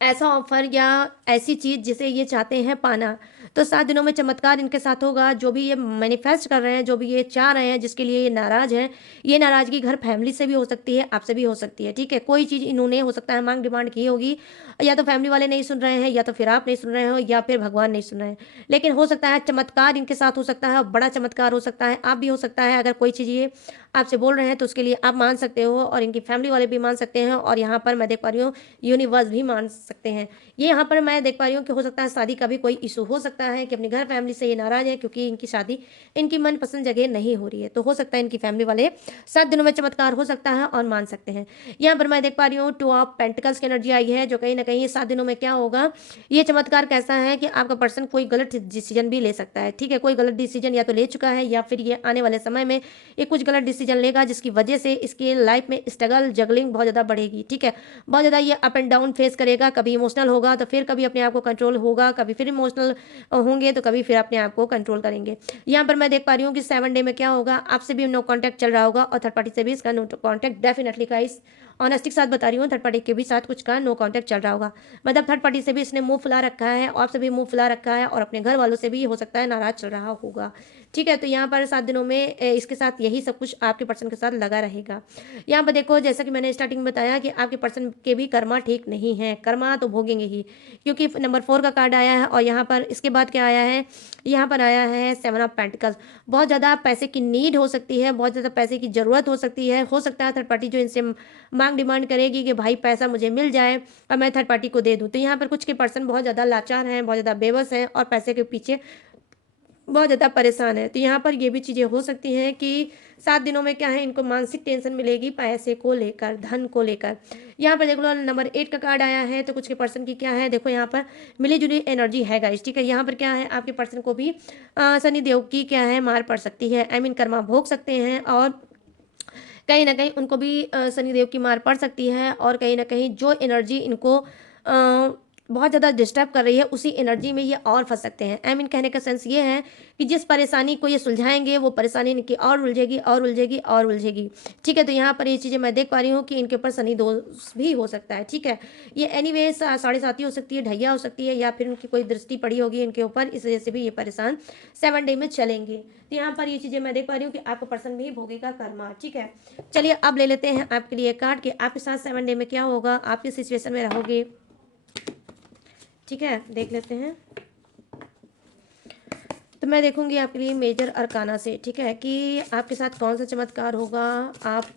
ऐसा ऑफर या ऐसी चीज़ जिसे ये चाहते हैं पाना। तो 7 दिनों में चमत्कार इनके साथ होगा। जो भी ये मैनिफेस्ट कर रहे हैं, जो भी ये चाह रहे हैं, जिसके लिए ये नाराज हैं, ये नाराजगी घर फैमिली से भी हो सकती है, आपसे भी हो सकती है, ठीक है। कोई चीज़ इन्होंने हो सकता है मांग डिमांड की होगी, या तो फैमिली वाले नहीं सुन रहे हैं, या तो फिर आप नहीं सुन रहे हो, या फिर भगवान नहीं सुन रहे हैं। लेकिन हो सकता है चमत्कार इनके साथ हो सकता है, बड़ा चमत्कार हो सकता है, आप भी हो सकता है। अगर कोई चीज़ ये आपसे बोल रहे हैं तो उसके लिए आप मान सकते हो, और इनकी फैमिली वाले भी मान सकते हैं, और यहाँ पर मैं देख पा रही हूँ यूनिवर्स भी मान सकते हैं। ये यहाँ पर मैं देख पा रही हूँ कि हो सकता है शादी का भी कोई इशू हो सकता है, कि अपनी घर फैमिली से ये नाराज है, क्योंकि इनकी शादी इनकी मनपसंद जगह नहीं हो रही है। तो हो सकता है इनकी फैमिली वाले 7 दिनों में चमत्कार हो सकता है और मान सकते हैं। यहाँ पर मैं देख पा रही हूँ 2 ऑफ पेंटिकल्स की एनर्जी आई है, जो कहीं ना कहीं 7 दिनों में क्या होगा, ये चमत्कार कैसा है कि आपका पर्सन कोई गलत डिसीजन भी ले सकता है, ठीक है। कोई गलत डिसीजन या तो ले चुका है, या फिर ये आने वाले समय में ये कुछ गलत डिसीजन लेगा, जिसकी वजह से इसकी लाइफ में स्ट्रगल जगलिंग बहुत ज़्यादा बढ़ेगी, ठीक है। बहुत ज़्यादा ये अप एंड डाउन फेस करेगा, कभी इमोशनल होगा तो फिर कभी अपने आप को कंट्रोल होगा, कभी फिर इमोशनल होंगे तो कभी फिर अपने आप को कंट्रोल करेंगे। यहाँ पर मैं देख पा रही हूँ कि 7 डे में क्या होगा, आपसे भी नो कॉन्टैक्ट चल रहा होगा, और थर्ड पार्टी से भी इसका no contact definitely guys, honesty के साथ बता रही हूँ, थर्ड पार्टी के भी साथ कुछ का नो कॉन्टैक्ट चल रहा होगा। मतलब थर्ड पार्टी से भी इसने मुंह फुला रखा है, आपसे भी मुंह फुला रखा है, और अपने घर वालों से भी हो सकता है नाराज चल रहा होगा, ठीक है। तो यहाँ पर 7 दिनों में इसके साथ यही सब कुछ आपके पर्सन के साथ लगा रहेगा। यहाँ पर देखो, जैसा कि मैंने स्टार्टिंग में बताया कि आपके पर्सन के भी कर्मा ठीक नहीं है, कर्मा तो भोगेंगे ही, क्योंकि नंबर 4 का कार्ड आया है, और यहाँ पर इसके बाद क्या आया है, यहाँ पर आया है 7 ऑफ पेंटिकल्स। बहुत ज़्यादा पैसे की नीड हो सकती है, बहुत ज़्यादा पैसे की ज़रूरत हो सकती है। हो सकता है थर्ड पार्टी जो इनसे मांग डिमांड करेगी कि भाई पैसा मुझे मिल जाए और मैं थर्ड पार्टी को दे दूँ। तो यहाँ पर कुछ के पर्सन बहुत ज़्यादा लाचार हैं, बहुत ज़्यादा बेबस हैं, और पैसे के पीछे बहुत ज़्यादा परेशान है। तो यहाँ पर ये भी चीज़ें हो सकती हैं कि 7 दिनों में क्या है, इनको मानसिक टेंशन मिलेगी पैसे को लेकर, धन को लेकर। यहाँ पर देख लो नंबर 8 का कार्ड आया है, तो कुछ के पर्सन की क्या है, देखो यहाँ पर मिली जुली एनर्जी है गाइस, ठीक है। यहाँ पर क्या है, आपके पर्सन को भी शनि देव की क्या है मार पड़ सकती है, आई मीन कर्मा भोग सकते हैं, और कहीं ना कहीं उनको भी शनि देव की मार पड़ सकती है, और कहीं ना कहीं जो एनर्जी इनको बहुत ज़्यादा डिस्टर्ब कर रही है, उसी एनर्जी में ये और फंस सकते हैं। आई मीन कहने का सेंस ये है कि जिस परेशानी को ये सुलझाएंगे, वो परेशानी इनकी और उलझेगी और उलझेगी और उलझेगी, ठीक है। तो यहाँ पर ये चीज़ें मैं देख पा रही हूँ कि इनके ऊपर शनि दोष भी हो सकता है, ठीक है। ये एनीवे 7.5 हो सकती है, ढैया हो सकती है, या फिर उनकी कोई दृष्टि पड़ी होगी इनके ऊपर, इस वजह से भी ये परेशान 7 डे में चलेंगे। तो यहाँ पर ये चीज़ें मैं देख पा रही हूँ कि आपका पर्सन भी भोगेगा कर्मा, ठीक है। चलिए अब ले लेते हैं आपके लिए कार्ड कि आपके साथ 7 डे में क्या होगा, आप किस सिचुएशन में रहोगे, ठीक है। देख लेते हैं। तो मैं देखूंगी आपके लिए मेजर अरकाना से, ठीक है, कि आपके साथ कौन सा चमत्कार होगा, आप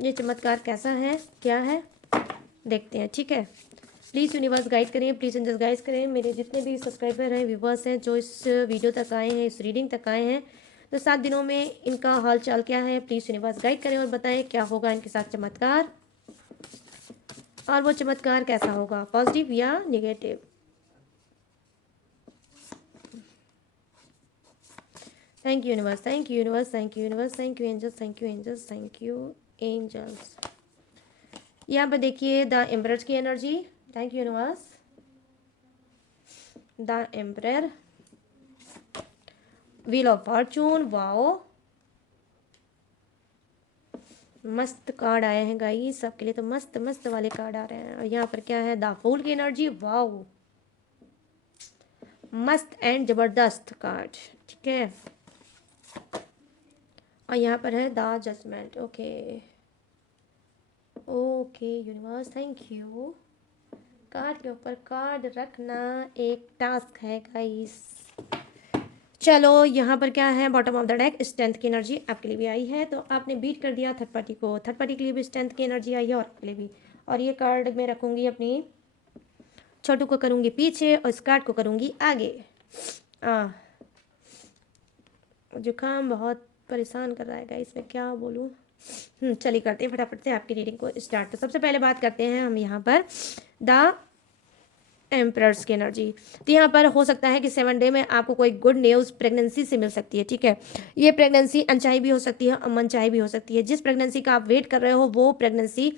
ये चमत्कार कैसा है, क्या है, देखते हैं, ठीक है। प्लीज़ यूनिवर्स गाइड करें, प्लीज़ एंजल्स गाइड करें। मेरे जितने भी सब्सक्राइबर हैं, व्यूवर्स हैं, जो इस वीडियो तक आए हैं, इस रीडिंग तक आए हैं, तो 7 दिनों में इनका हाल चाल क्या है, प्लीज़ यूनिवर्स गाइड करें और बताएं क्या होगा इनके साथ चमत्कार, और वो चमत्कार कैसा होगा, पॉजिटिव या negative. Thank you universe, thank you universe, thank you universe, thank you angels, thank you angels, thank you angels. यहाँ पर देखिए द एम्परर की energy, thank you universe. The emperor, wheel of fortune, wow मस्त card आए हैं guys, सबके लिए तो मस्त मस्त वाले कार्ड आ रहे हैं। और यहाँ पर क्या है, द फूल की एनर्जी, वाओ मस्त एंड जबरदस्त कार्ड, ठीक है। और यहाँ पर है the judgement, okay okay universe, thank you. Card के ऊपर कार्ड रखना एक टास्क है गाइस। चलो यहाँ पर क्या है, bottom of the deck strength की एनर्जी आपके लिए भी आई है, तो आपने बीट कर दिया थर्ड पार्टी को, थर्ड पार्टी के लिए भी स्ट्रेंथ की एनर्जी आई है और आपके लिए भी, और ये कार्ड मैं रखूँगी अपनी छोटू को करूँगी पीछे और इस कार्ड को करूँगी आगे। जुकाम बहुत परेशान कर रहा है गाइस, मैं क्या बोलूँ। चलिए करते हैं फटाफट से आपकी रीडिंग को स्टार्ट। तो सबसे पहले बात करते हैं हम यहाँ पर द एम्परर्स की एनर्जी। तो यहाँ पर हो सकता है कि 7 डे में आपको कोई गुड न्यूज़ प्रेगनेंसी से मिल सकती है, ठीक है। ये प्रेगनेंसी अनचाही भी हो सकती है और मनचाही भी हो सकती है। जिस प्रेगनेंसी का आप वेट कर रहे हो वो प्रेगनेंसी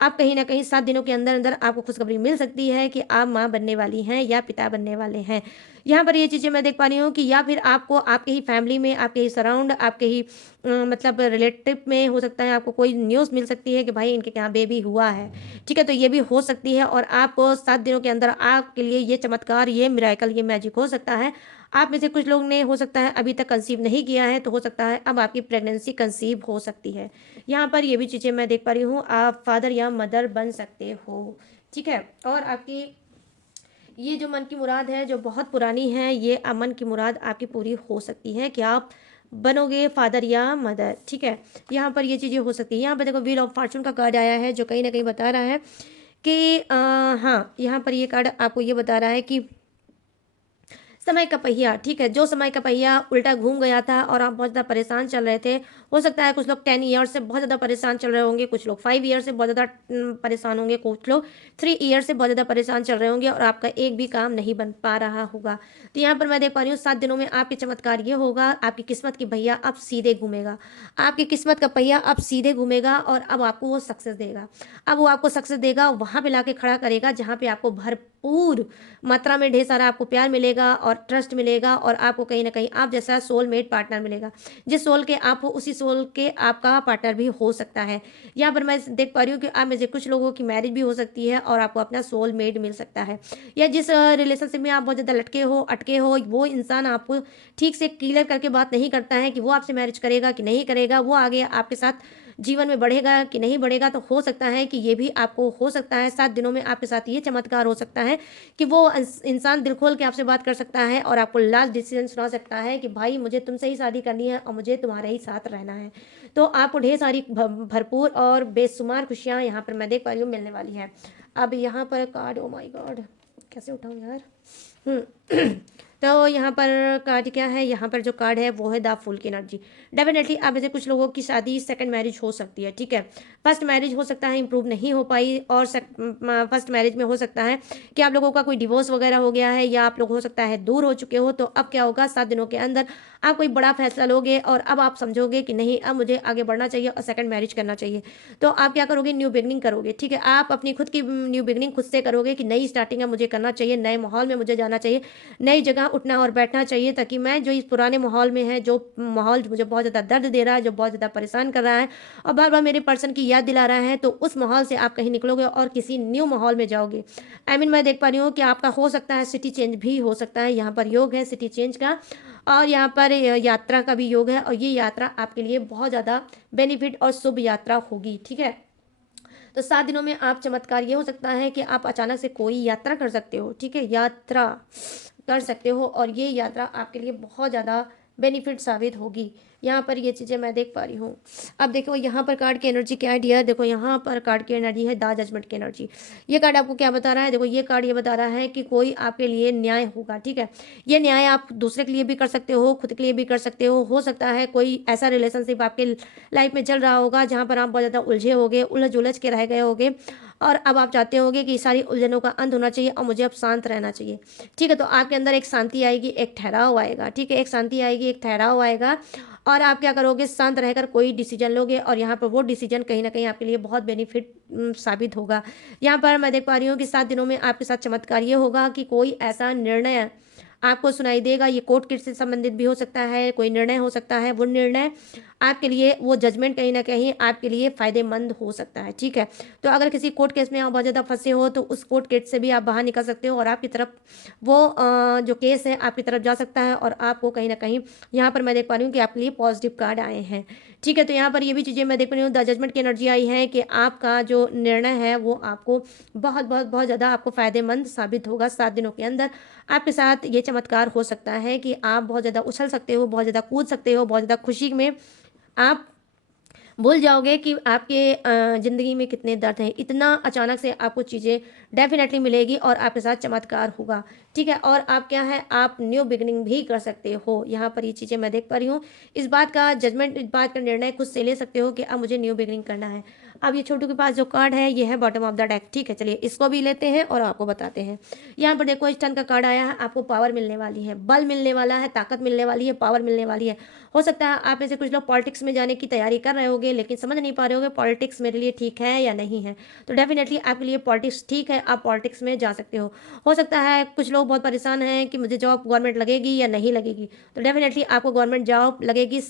आप कहीं ना कहीं 7 दिनों के अंदर अंदर आपको खुशखबरी मिल सकती है कि आप माँ बनने वाली हैं या पिता बनने वाले हैं। यहाँ पर ये चीज़ें मैं देख पा रही हूँ कि या फिर आपको आपके ही फैमिली में, आपके ही सराउंड, आपके ही मतलब रिलेटिव में हो सकता है आपको कोई न्यूज़ मिल सकती है कि भाई इनके यहाँ बेबी हुआ है, ठीक है। तो ये भी हो सकती है और आपको 7 दिनों के अंदर आपके लिए ये चमत्कार, ये मिराकल, ये मैजिक हो सकता है। आप में से कुछ लोग ने हो सकता है अभी तक कंसीव नहीं किया है, तो हो सकता है अब आपकी प्रेगनेंसी कंसीव हो सकती है। यहाँ पर ये भी चीज़ें मैं देख पा रही हूँ, आप फादर या मदर बन सकते हो, ठीक है। और आपकी ये जो मन की मुराद है जो बहुत पुरानी है, ये मन की मुराद आपकी पूरी हो सकती है कि आप बनोगे फादर या मदर, ठीक है। यहाँ पर ये चीज़ें हो सकती है। यहाँ पर देखो व्हील ऑफ फॉर्चून का कार्ड आया है जो कहीं ना कहीं बता रहा है कि हाँ, यहाँ पर ये कार्ड आपको ये बता रहा है कि समय का पहिया, ठीक है। जो समय का पहिया उल्टा घूम गया था और आप बहुत ज़्यादा परेशान चल रहे थे। हो सकता है कुछ लोग 10 ईयर से बहुत ज़्यादा परेशान चल रहे होंगे, कुछ लोग 5 ईयर से बहुत ज़्यादा परेशान होंगे, कुछ लोग 3 ईयर से बहुत ज़्यादा परेशान चल रहे होंगे और आपका एक भी काम नहीं बन पा रहा होगा। तो यहाँ पर मैं देख पा रही हूँ 7 दिनों में आपके चमत्कार ये होगा, आपकी किस्मत की भैया अब सीधे घूमेगा, आपकी किस्मत का पहिया अब सीधे घूमेगा और अब आपको वो सक्सेस देगा। अब वो आपको सक्सेस देगा, वहाँ पे लाके खड़ा करेगा जहाँ पे आपको भरपूर मात्रा में ढेर सारा आपको प्यार मिलेगा और ट्रस्ट मिलेगा और आपको कहीं ना कहीं आप जैसा सोलमेट पार्टनर मिलेगा। जिस सोल के आप हो उसी सोल के आपका पार्टनर भी हो सकता है। यहाँ पर मैं देख पा रही हूँ कि आप में से कुछ लोगों की मैरिज भी हो सकती है और आपको अपना सोलमेट मिल सकता है। या जिस रिलेशनशिप में आप बहुत ज़्यादा लटके हो, अटके हो, वो इंसान आपको ठीक से क्लियर करके बात नहीं करता है कि वो आपसे मैरिज करेगा कि नहीं करेगा, वो आगे आपके साथ जीवन में बढ़ेगा कि नहीं बढ़ेगा। तो हो सकता है कि ये भी आपको हो सकता है 7 दिनों में आपके साथ ये चमत्कार हो सकता है कि वो इंसान दिल खोल के आपसे बात कर सकता है और आपको लास्ट डिसीजन सुना सकता है कि भाई मुझे तुमसे ही शादी करनी है और मुझे तुम्हारे ही साथ रहना है। तो आपको ढेर सारी भरपूर और बेशुमार खुशियाँ यहाँ पर मैं देख पा रही हूँ मिलने वाली है। अब यहाँ पर कार्ड, ओ माय गॉड कैसे उठाऊँ यार। तो यहाँ पर कार्ड क्या है, यहाँ पर जो कार्ड है वो है द फूल की एनर्जी। डेफिनेटली आप में से कुछ लोगों की शादी सेकंड मैरिज हो सकती है, ठीक है। फर्स्ट मैरिज हो सकता है इंप्रूव नहीं हो पाई और फर्स्ट मैरिज में हो सकता है कि आप लोगों का कोई डिवोर्स वगैरह हो गया है या आप लोग हो सकता है दूर हो चुके हो। तो अब क्या होगा, 7 दिनों के अंदर आप कोई बड़ा फैसला लोगे और अब आप समझोगे कि नहीं, अब मुझे आगे बढ़ना चाहिए और सेकंड मैरिज करना चाहिए। तो आप क्या करोगे, न्यू बिगनिंग करोगे, ठीक है। आप अपनी खुद की न्यू बिगनिंग खुद से करोगे कि नई स्टार्टिंग है मुझे करना चाहिए, नए माहौल में मुझे जाना चाहिए, नई जगह उठना और बैठना चाहिए, ताकि मैं जो इस पुराने माहौल में है, जो माहौल मुझे बहुत ज़्यादा दर्द दे रहा है, जो बहुत ज़्यादा परेशान कर रहा है और बार बार मेरे पर्सन की याद दिला रहा है, तो उस माहौल से आप कहीं निकलोगे और किसी न्यू माहौल में जाओगे। मैं देख पा रही हूँ कि आपका हो सकता है सिटी चेंज भी हो सकता है। यहाँ पर योग है सिटी चेंज का और यहाँ पर यात्रा का भी योग है और ये यात्रा आपके लिए बहुत ज़्यादा बेनिफिट और शुभ यात्रा होगी, ठीक है। तो 7 दिनों में आप चमत्कार ये हो सकता है कि आप अचानक से कोई यात्रा कर सकते हो, ठीक है, यात्रा कर सकते हो और ये यात्रा आपके लिए बहुत ज़्यादा बेनिफिट साबित होगी। यहाँ पर ये चीज़ें मैं देख पा रही हूँ। अब देखो यहाँ पर कार्ड की एनर्जी क्या है डियर, देखो यहाँ पर कार्ड की एनर्जी है द जजमेंट की एनर्जी। ये कार्ड आपको क्या बता रहा है, देखो ये कार्ड ये बता रहा है कि कोई आपके लिए न्याय होगा, ठीक है। ये न्याय आप दूसरे के लिए भी कर सकते हो, खुद के लिए भी कर सकते हो सकता है कोई ऐसा रिलेशनशिप आपके लाइफ में चल रहा होगा जहाँ पर आप बहुत ज़्यादा उलझे होगे, उलझ उलझ के रह गए होगे और अब आप चाहते होगे कि सारी उलझनों का अंत होना चाहिए और मुझे अब शांत रहना चाहिए, ठीक है। तो आपके अंदर एक शांति आएगी, एक ठहराव आएगा, ठीक है, एक शांति आएगी, एक ठहराव आएगा और आप क्या करोगे, शांत रहकर कोई डिसीजन लोगे और यहाँ पर वो डिसीजन कहीं ना कहीं आपके लिए बहुत बेनिफिट साबित होगा। यहाँ पर मैं देख पा रही हूँ कि 7 दिनों में आपके साथ चमत्कार ये होगा कि कोई ऐसा निर्णय आपको सुनाई देगा। ये कोर्ट केस से संबंधित भी हो सकता है, कोई निर्णय हो सकता है, वो निर्णय आपके लिए, वो जजमेंट कहीं ना कहीं आपके लिए फ़ायदेमंद हो सकता है, ठीक है। तो अगर किसी कोर्ट केस में आप बहुत ज़्यादा फंसे हो तो उस कोर्ट केस से भी आप बाहर निकल सकते हो और आपकी तरफ वो जो केस है आपकी तरफ जा सकता है और आपको कहीं ना कहीं यहाँ पर मैं देख पा रही हूँ कि आपके लिए पॉजिटिव कार्ड आए हैं, ठीक है। तो यहाँ पर ये भी चीज़ें मैं देख पा रही हूँ, द जजमेंट की एनर्जी आई है कि आपका जो निर्णय है वो आपको बहुत बहुत बहुत ज़्यादा आपको फ़ायदेमंद साबित होगा। 7 दिनों के अंदर आपके साथ ये चमत्कार हो सकता है कि आप बहुत ज़्यादा उछल सकते हो, बहुत ज़्यादा कूद सकते हो, बहुत ज़्यादा खुशी में आप भूल जाओगे कि आपके ज़िंदगी में कितने दर्द हैं। इतना अचानक से आपको चीज़ें डेफ़िनेटली मिलेगी और आपके साथ चमत्कार होगा, ठीक है? और आप क्या है, आप न्यू बिगिनिंग भी कर सकते हो। यहाँ पर ये चीज़ें मैं देख पा रही हूँ। इस बात का जजमेंट, इस बात का निर्णय खुद से ले सकते हो कि अब मुझे न्यू बिगिनिंग करना है। अब ये छोटू के पास जो कार्ड है, ये है बॉटम ऑफ द डेक, ठीक है? चलिए इसको भी लेते हैं और आपको बताते हैं। यहाँ पर देखो, इस टर्न का कार्ड आया है, आपको पावर मिलने वाली है, बल मिलने वाला है, ताकत मिलने वाली है, पावर मिलने वाली है। हो सकता है आप में से कुछ लोग पॉलिटिक्स में जाने की तैयारी कर रहे होगे, लेकिन समझ नहीं पा रहे होगे पॉलिटिक्स मेरे लिए ठीक है या नहीं है। तो डेफिनेटली आपके लिए पॉलिटिक्स ठीक है, आप पॉलिटिक्स में जा सकते हो सकता है कुछ लोग बहुत परेशान हैं कि मुझे जॉब गवर्नमेंट लगेगी या नहीं लगेगी। तो डेफिनेटली आपको गवर्नमेंट जॉब लगेगी।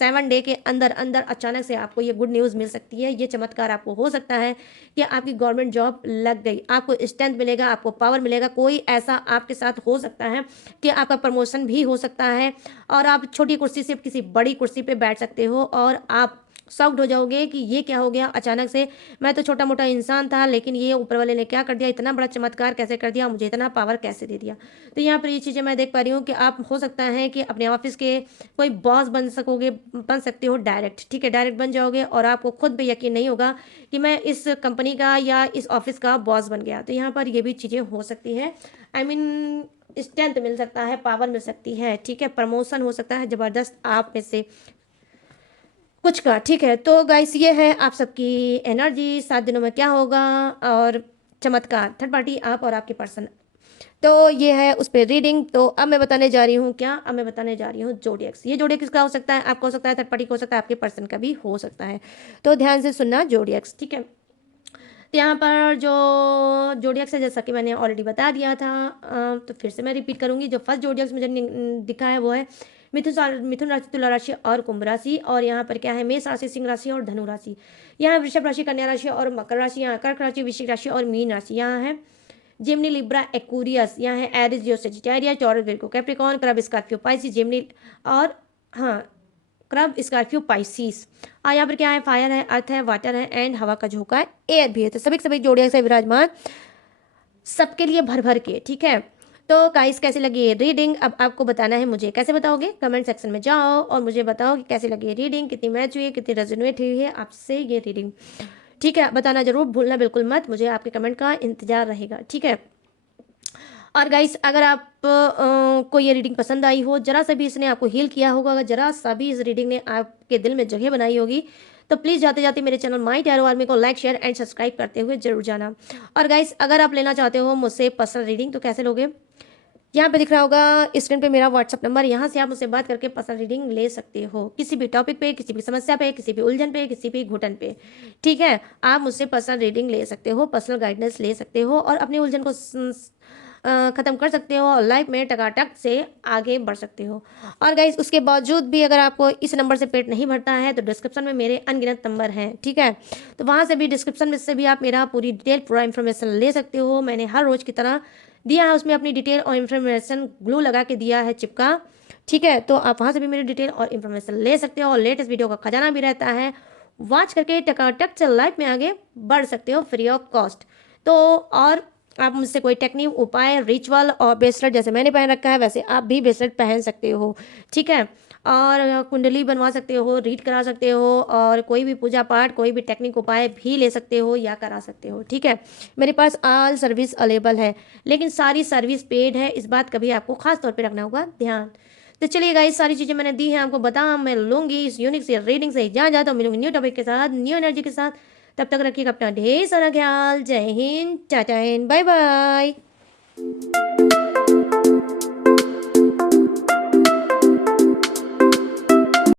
7 डे के अंदर अंदर अचानक से आपको ये गुड न्यूज़ मिल सकती है। ये चमत्कार आपको हो सकता है कि आपकी गवर्नमेंट जॉब लग गई, आपको स्ट्रेंथ मिलेगा, आपको पावर मिलेगा। कोई ऐसा आपके साथ हो सकता है कि आपका प्रमोशन भी हो सकता है और आप छोटी कुर्सी से किसी बड़ी कुर्सी पे बैठ सकते हो और आप शॉक्ड हो जाओगे कि ये क्या हो गया अचानक से। मैं तो छोटा मोटा इंसान था, लेकिन ये ऊपर वाले ने क्या कर दिया, इतना बड़ा चमत्कार कैसे कर दिया, मुझे इतना पावर कैसे दे दिया। तो यहाँ पर ये चीज़ें मैं देख पा रही हूँ कि आप हो सकता है कि अपने ऑफिस के कोई बॉस बन सकते हो डायरेक्ट, ठीक है? डायरेक्ट बन जाओगे और आपको खुद भी यकीन नहीं होगा कि मैं इस कंपनी का या इस ऑफिस का बॉस बन गया। तो यहाँ पर ये भी चीज़ें हो सकती है। आई मीन स्ट्रेंथ मिल सकता है, पावर मिल सकती है, ठीक है? प्रमोशन हो सकता है ज़बरदस्त आप में से कुछ का, ठीक है? तो गाइस ये है आप सबकी एनर्जी 7 दिनों में क्या होगा और चमत्कार, थर्ड पार्टी आप और आपके पर्सन। तो ये है उस पर रीडिंग। तो अब मैं बताने जा रही हूँ क्या, अब मैं बताने जा रही हूँ जोडियक्स। ये जोडियक्स का हो सकता है, आपका हो सकता है, थर्ड पार्टी का हो सकता है, आपके पर्सन का भी हो सकता है। तो ध्यान से सुनना जोडियक्स, ठीक है? तो यहाँ पर जो जोडियक्स है, जैसा कि मैंने ऑलरेडी बता दिया था, तो फिर से मैं रिपीट करूंगी। जो फर्स्ट जोडियक्स मुझे दिखा है वो है मिथुन राशि, तुला राशि और कुंभ राशि। और यहाँ पर क्या है, मेष राशि, सिंह राशि और धनु राशि। यहाँ वृषभ राशि, कन्या राशि और मकर राशि। यहाँ कर्क राशि, वृश्चिक राशि और मीन राशि। यहाँ है जेमिनी, लिब्रा, एक्वेरियस। यहाँ है Aries, Leo, Sagittarius, Taurus, Virgo, Capricorn, crab, Scorpio, Pisces, Gemini और हाँ क्रब, स्कॉर्पियो, पाइसिस। और यहाँ पर क्या है, फायर है, अर्थ है, वाटर है एंड हवा का झोंका है, एयर भी है। तो सभी जोड़ियां से विराजमान सबके लिए भर भर के, ठीक है? तो गाइस कैसे लगी ये रीडिंग, अब आपको बताना है मुझे। कैसे बताओगे? कमेंट सेक्शन में जाओ और मुझे बताओ कि कैसे लगी ये रीडिंग, कितनी मैच हुई है, कितनी रेजोनेट हुई है आपसे ये रीडिंग, ठीक है? बताना जरूर भूलना बिल्कुल मत, मुझे आपके कमेंट का इंतजार रहेगा, ठीक है? और गाइस अगर आप को ये रीडिंग पसंद आई हो, जरा सा भी इसने आपको हील किया होगा, अगर जरा सा भी इस रीडिंग ने आपके दिल में जगह बनाई होगी, तो प्लीज़ जाते जाते मेरे चैनल माई टैरो आर्मी को लाइक, शेयर एंड सब्सक्राइब करते हुए जरूर जाना। और गाइस अगर आप लेना चाहते हो मुझसे पर्सनल रीडिंग तो कैसे लोगे? यहाँ पे दिख रहा होगा स्क्रीन पे मेरा व्हाट्सअप नंबर, यहाँ से आप मुझसे बात करके पर्सनल रीडिंग ले सकते हो, किसी भी टॉपिक पे, किसी भी समस्या पे, किसी भी उलझन पे, किसी भी घुटन पे, ठीक है? आप मुझसे पर्सनल रीडिंग ले सकते हो, पर्सनल गाइडेंस ले सकते हो और अपनी उलझन को ख़त्म कर सकते हो और लाइफ में टकाटक से आगे बढ़ सकते हो। और गाइस उसके बावजूद भी अगर आपको इस नंबर से पेट नहीं भरता है तो डिस्क्रिप्शन में मेरे अनगिनत नंबर हैं, ठीक है? तो वहाँ से भी, डिस्क्रिप्शन में से भी आप मेरा पूरी डिटेल, पूरा इन्फॉर्मेशन ले सकते हो। मैंने हर रोज़ की तरह दिया है, उसमें अपनी डिटेल और इन्फॉर्मेशन ग्लू लगा के दिया है, चिपका, ठीक है? तो आप वहाँ से भी मेरी डिटेल और इन्फॉर्मेशन ले सकते हो और लेटेस्ट वीडियो का खजाना भी रहता है, वॉच करके टकाटक से लाइफ में आगे बढ़ सकते हो फ्री ऑफ कॉस्ट। तो और आप मुझसे कोई टेक्निक, उपाय, रिचुअल और ब्रेसलेट, जैसे मैंने पहन रखा है वैसे आप भी ब्रेसलेट पहन सकते हो, ठीक है? और कुंडली बनवा सकते हो, रीड करा सकते हो और कोई भी पूजा पाठ, कोई भी टेक्निक, उपाय भी ले सकते हो या करा सकते हो, ठीक है? मेरे पास ऑल सर्विस अवेलेबल है, लेकिन सारी सर्विस पेड है, इस बात का भी आपको खास तौर पे रखना होगा ध्यान। तो चलिए गाइस, सारी चीज़ें मैंने दी हैं आपको, बता मैं लूँगी इस यूनिक से रीडिंग से इजाज़त और मिलूंगी न्यू टॉपिक के साथ, न्यू एनर्जी के साथ। तब तक रखिएगा अपना ढेर सारा ख्याल। जय हिंद, टाटा एंड बाय बाय।